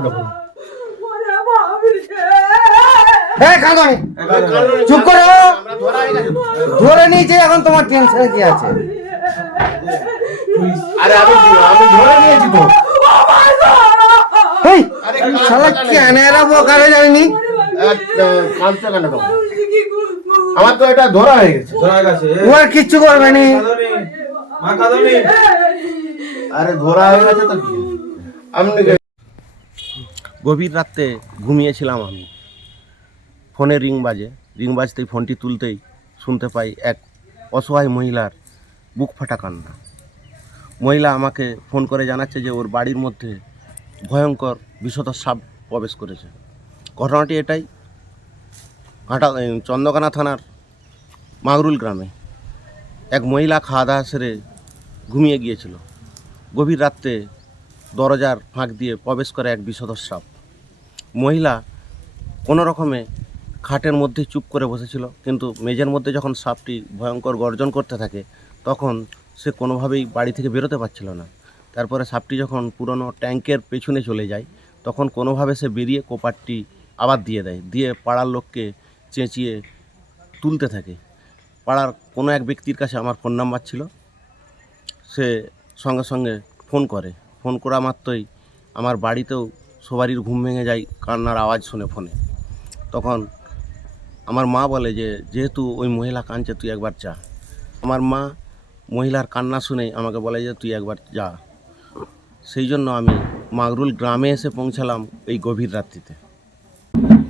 করে কাঁদনি চুপ করো। ধরে নিয়েছে এখন তোমার টেনশন কি আছে। আরে আমি আমি ধরে নিয়েছি তো। এই শালা কেন এরা বোকারে জানি কাঁদছে কেন তো কি করব আমার তো এটা ধরা হয়ে গেছে। ধরা গেছে। ও আর কিচ্ছু করবে নি। মা কাঁদনি আরে ধরা হয়ে গেছে তো কি? আমি গভীর রাত্রে ঘুমিয়েছিলাম আমি। ফোনে রিং বাজে। রিং বাজতেই, ফোনটি তুলতেই শুনতে পাই এক অসহায় মহিলার বুক ফাটা কান্না। মহিলা আমাকে ফোন করে জানাচ্ছে যে ওর বাড়ির মধ্যে ভয়ঙ্কর বিষধর সাপ প্রবেশ করেছে। ঘটনাটি এটাই। ঘাটা চন্দ্রকানা থানার মাগরুল গ্রামে এক মহিলা খাওয়া দাওয়া সেরে ঘুমিয়ে গিয়েছিল। গভীর রাত্রে দরজার ফাঁক দিয়ে প্রবেশ করে এক বিষধর সাপ। মহিলা কোনো রকমে খাটের মধ্যে চুপ করে বসেছিল, কিন্তু মেঝের মধ্যে যখন সাপটি ভয়ঙ্কর গর্জন করতে থাকে, তখন সে কোনোভাবেই বাড়ি থেকে বেরোতে পারছিল না। তারপরে সাপটি যখন পুরনো ট্যাঙ্কের পেছনে চলে যায়, তখন কোনোভাবে সে বেরিয়ে কোপারটি আবার দিয়ে দেয়, দিয়ে পাড়ার লোককে চেঁচিয়ে তুলতে থাকে। পাড়ার কোনো এক ব্যক্তির কাছে আমার ফোন নাম্বার ছিল, সে সঙ্গে সঙ্গে ফোন করে। ফোন করা মাত্রই আমার বাড়িতেও সবারই ঘুম ভেঙে যায় কান্নার আওয়াজ শুনে ফোনে। তখন আমার মা বলে যে, যেহেতু ওই মহিলা কাঁদছে, তুই একবার যা। আমার মা মহিলার কান্না শুনেই আমাকে বলে যে, তুই একবার যা। সেই জন্য আমি মাগরুল গ্রামে এসে পৌঁছালাম এই গভীর রাত্রিতে।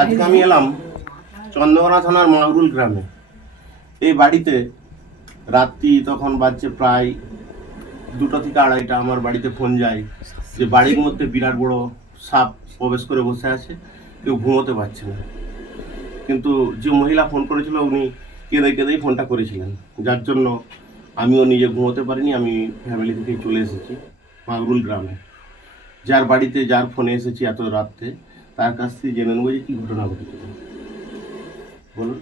আজকে আমি এলাম চন্দ্রকোনা থানার মাগরুল গ্রামে। এই বাড়িতে রাত্রি তখন বাজছে প্রায় দুটো থেকে আড়াইটা, আমার বাড়িতে ফোন যায় যে, বাড়ির মধ্যে বিরাট বড় সাপ প্রবেশ করে বসে আছে, কেউ ঘুমোতে পারছে না। কিন্তু যে মহিলা ফোন করেছিল, উনি কেঁদে কেঁদেই ফোনটা করেছিলেন। যার জন্য আমিও নিজে ঘুমোতে পারিনি, আমি ফ্যামিলি থেকে চলে এসেছি মাগরুল গ্রামে। যার বাড়িতে যার ফোনে এসেছি এত রাত্রে, তার কাছ থেকে জেনে নেব যে কী ঘটনা ঘটেছিল। বলুন।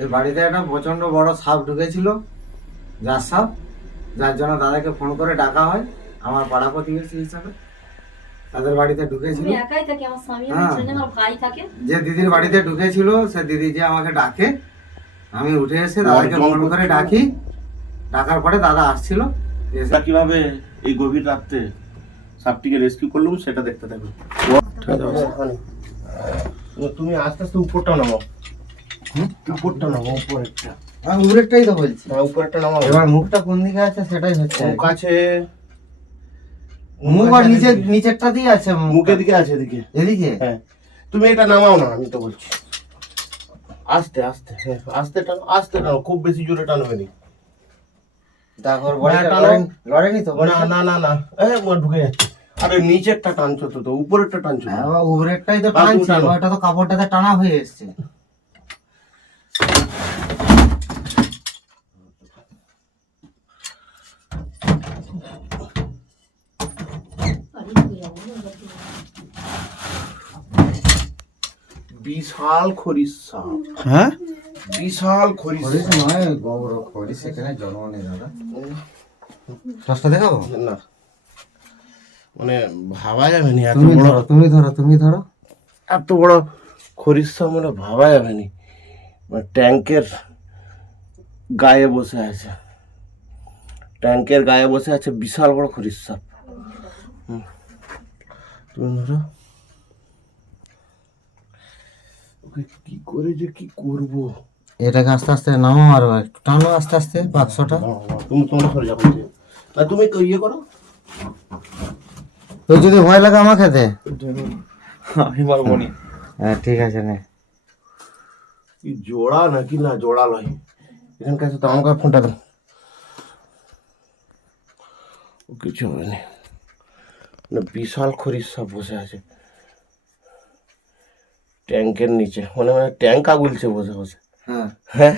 এই বাড়িতে একটা প্রচণ্ড বড় সাপ ঢুকেছিল, যার সাপ, যার জন্য দাদাকে ফোন করে ডাকা হয়, আমার পাড়া প্রতিবেশী হিসাবে। তাদের বাড়িতে ঢুকেছিল। একাই থাকি আমার স্বামী আমার হ্যাঁ। ভাই থাকে। যে দিদির বাড়িতে ঢুকেছিল সে দিদি যে আমাকে ডাকে আমি উঠে এসে দাদাকে ফোন করে ডাকি। ডাকার পরে দাদা আসছিল কীভাবে এই গভীর রাত্রে সাপটিকে রেস্কিউ করলাম সেটা দেখতে থাকো। তুমি আস্তে আস্তে উপরটা নামাও। উপরটা নামাও উপরেরটা। আমি উপরেরটাই তো বলছি। হ্যাঁ উপরেরটা নামাও। এবার মুখটা কোন দিকে আছে সেটাই হচ্ছে। মুখ আছে মুখ আর নিচের নিচেরটা দিয়ে আছে মুখের দিকে আছে এদিকে। এদিকে? হ্যাঁ। তুমি এটা নামাও না আমি তো বলছি। আস্তে আস্তে হ্যাঁ আস্তে টানো আস্তে টানো খুব বেশি জোরে টানবে নি তারপর লড়েনি তো না না না না। হ্যাঁ ঢুকে যাচ্ছে। আরে নিচেরটা টানছো তো উপরেরটা টানছো। না। হ্যাঁ, উপরেরটাই তো টানছি ওটা তো কাপড়টাতে টানা হয়ে এসছে। বিশাল খরিস হ্যাঁ? বিশাল খরিস নয় গৌর করিস এখানে জন্ম নেই দাদা। টসটা দেখাবো না। মানে ভাবা যাবে না এত তুমি বড় ধরো তুমি ধরো তুমি ধরো। এত বড় খরিস মানে ভাবা যাবে না মানে ট্যাঙ্কের গায়ে বসে আছে। ট্যাঙ্কের গায়ে বসে আছে বিশাল বড় খরিস সাপ হুম। তুমি ধরো ওকে কি করে যে কি করব? এটাকে আস্তে আস্তে নামো আর একটু টানো আস্তে আস্তে বাক্সটা তুমি তোমরা সরে যাব না তুমি তো ইয়ে করো। তো যদি ভয় লাগে আমাকে দে। আমি পারব নি। হ্যাঁ ঠিক আছে নে। কি জোড়া নাকি? না জোড়া লয় এখানকার সাথে আমাকে ফোনটা দাও ও কিছু হবে না। মানে বিশাল খরিস সব বসে আছে। ট্যাঙ্কের নিচে মানে মানে ট্যাঙ্ক আগুলছে বসে বসে। হ্যাঁ। হ্যাঁ?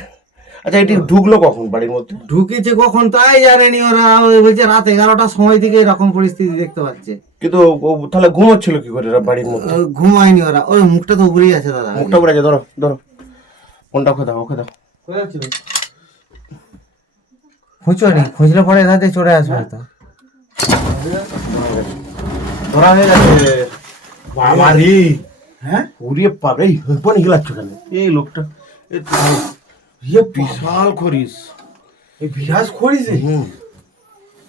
আচ্ছা এটি ঢুকলো কখন বাড়ির মধ্যে? ঢুকেছে কখন তাই জানেনি ওরা বলছে রাত এগারোটার সময় থেকে এরকম পরিস্থিতি দেখতে পাচ্ছে। কিন্তু ও তাহলে ঘুমোচ্ছিল কি করে এরা বাড়ির মধ্যে? ঘুমায়নি ওরা ওই মুখটা তো উপরেই আছে দাদা। মুখটা পড়ে আছে ধরো ধরো। ফোনটা ওকে দাও ওকে দাও। খুঁজো নি? খুঁজলে পরে এধাতে চলে আসবে হয়তো। ধরা হয়ে গেছে। বাবা রে। হ্যাঁ? ওরে বাবা এই হেডফোন হিলাচ্ছ কেন? এই লোকটা ইয়ে বিশাল করিস এই বিরাজ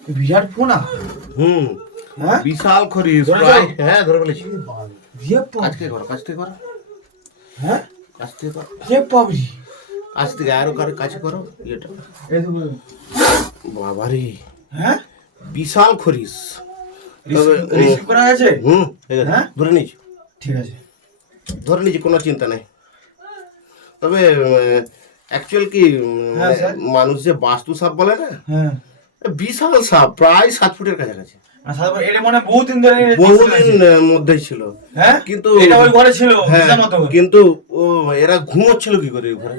এই বিরাট ফোনা হুম। হ্যাঁ? বিশাল? প্রায়। হ্যাঁ ধরে বলেছি ইয়ে কাজ থেকে করো কাজ থেকে করো। হ্যাঁ? কাজ থেকে করো। ইয়ে পাবজি কাজ থেকে আরও কারও কাজ করো ইয়েটা। বাবা রে। হ্যাঁ? বিশাল খরিস। রিসিভ করা হুম। হ্যাঁ? ধরে নিয়েছি। ঠিক আছে। ধরে নিয়েছি কোনো চিন্তা নেই। তবে অ্যাকচুয়াল কি হ্যাঁ, মানুষ যে বাস্তু সাপ বলে না? হ্যাঁ। বিশাল সাপ প্রায় সাত ফুটের কাছাকাছি। মানে বহুদিন মধ্যেই ছিল। হ্যাঁ? কিন্তু এটা ওই ঘরে ছিল হ্যাঁ কিন্তু ও এরা ঘুমোচ্ছিল কি করে ঘরে?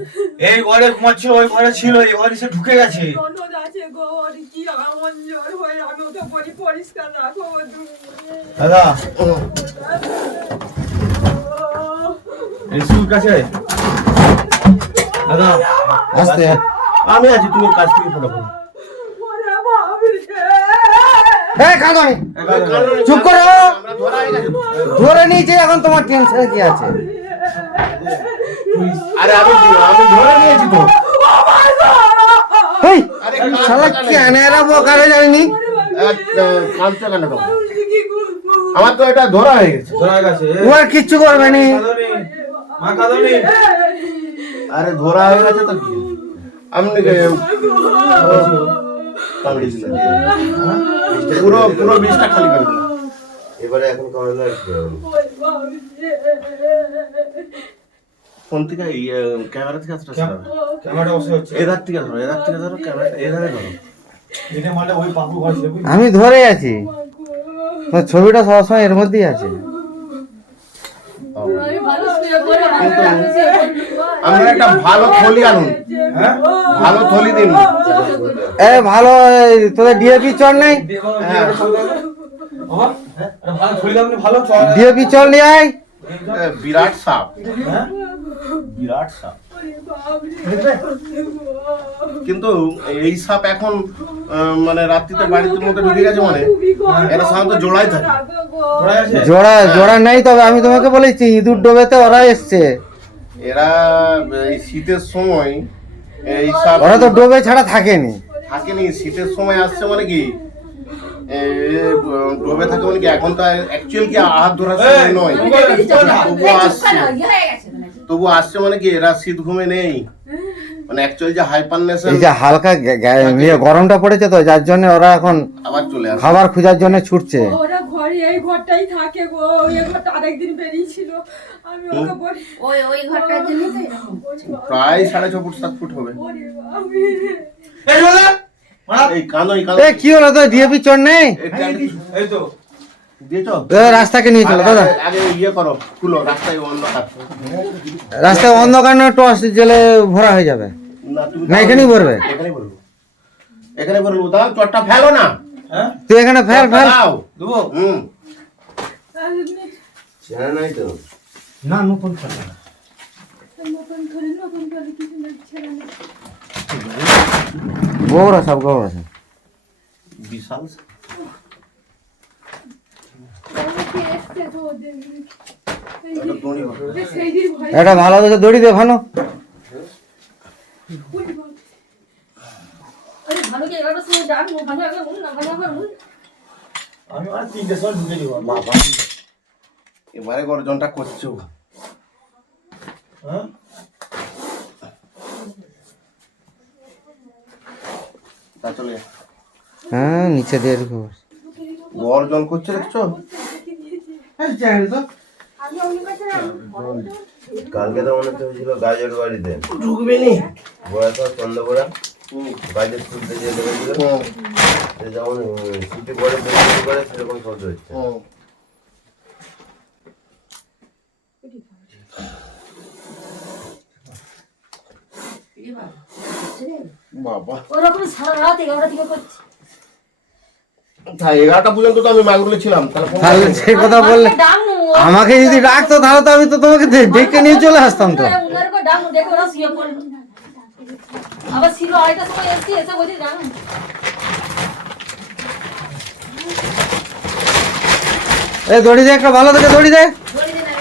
এই ঘরে ঘুমাচ্ছিল ওই ঘরে ছিল এই ঘরে সে ঢুকে গেছে। দাদা কাছে দাদা। আস্তে আমি আছি তুমি কাজ থেকে ফটো এই কাঁদনি। চুপ করো। আমরা ধরা হয়ে গেছে ধরে নিয়েছে এখন তোমার টেনশন কি আছে? আরে আমি আমি ধরে নিয়েছি তো। এই আরে শালা কেন? এরা বোকারে জানিনি কাঁদছে কেন তো আমার তো এটা ধরা হয়ে গেছে। ধরা গেছে। ও আর কিচ্ছু করবে নি। মা কাঁদনি। আরে ধরা হয়ে গেছে তো কি? আমি পুরো পুরো খালি করে দিলাম। এবারে এখন করোনা ফোন থেকে? ইয়ে ক্যামেরা থেকে আসতে ক্যামেরা বসে হচ্ছে। এধার থেকে ধরো এধার থেকে ধরো ক্যামেরা এধারে ধরো? আমি ধরে আছি। ছবিটা সবসময় এর মধ্যেই আছে। আমরা একটা ভালো থলি আনুন। হ্যাঁ? ভালো থলি দিন। এ ভালো এই তোদের ডিএপি চল নেই? বাবা হ্যাঁ। আরে ভালো ছবি দাও ভালো ডিএপি চল নিয়ে আয়। বিরাট সাপ। হ্যাঁ বিরাট সাপ। কিন্তু এই সাপ এখন মানে রাত্রিতে বাড়িতে মধ্যে ঢুকে গেছে মানে এরা সাধারণত জোড়াই থাকে। জোড়া জোড়া নেই তবে আমি তোমাকে বলেছি ইঁদুর ডোবেতে ওরা এসছে। এরা এই শীতের সময় এই ওরা তো ডোবে ছাড়া থাকেনি। থাকেনি শীতের সময় আসছে মানে কি? ডোবে থাকে মানে কি? এখন তো অ্যাকচুয়াল কি আহাত ধরার সময় নয়। তবু আসছে। তবু আসছে। মানে কি? এরা শীত ঘুমে নেই। মানে অ্যাকচুয়াল যে হাইপারনেশন এই যে হালকা ইয়ে গরমটা পড়েছে তো যার জন্য ওরা এখন আবার চলে আসে খাবার খোঁজার জন্য ছুটছে। এই ঘরটাই থাকে গো এই ঘরটা আরেকদিন বেরিয়েছিল। আমি ওকে বলি ওই ওই ঘরটার হচ্ছে। প্রায় সাড়ে ছ ফুট সাত ফুট হবে। এই কি হলো তো ডিএপি চল নেই? এই তো। রাস্তাকে নিয়ে চলো দাদা। ইয়ে করো খুলো রাস্তায় অন্ধকার। রাস্তায় অন্ধকার না টর্চ জেলে ভরা হয়ে যাবে। না এখানেই ভরবে। এখানেই বলব এখানে বলব দাও চটটা ফেলো না। তুই এখানে ফেল ফেল দাও দেবো। হুম। চেনা নাই তো। না নতুন না। গৌরা সব গৌরা সব বিশাল। এটা ভালো দেখে দড়ি দে এবারে গর্জনটা করছ। হ্যাঁ? চলে হ্যাঁ নিচে দিয়ে গর্জন করছে দেখছ? কালকে তো মনে হচ্ছে হয়েছিল গাজর বাড়িতে ঢুকবে নি। গোড়া তো সে যেমন ছুটি করে সেরকম শব্দ হচ্ছে এগারোটা পর্যন্ত তো আমি মাগুরে ছিলাম তাহলে। সেই কথা বললে আমাকে যদি ডাকতো তাহলে তো আমি তো তোমাকে ডেকে নিয়ে চলে আসতাম তো উনার করে ডাক নু দেখো ওরা শুয়ে পড়ল আবার ছিল আড়াইটার সময় এসছি এসে বলছি ডাক নু। এ দড়ি দে একটা ভালো দেখে দড়ি দে দড়ি দে না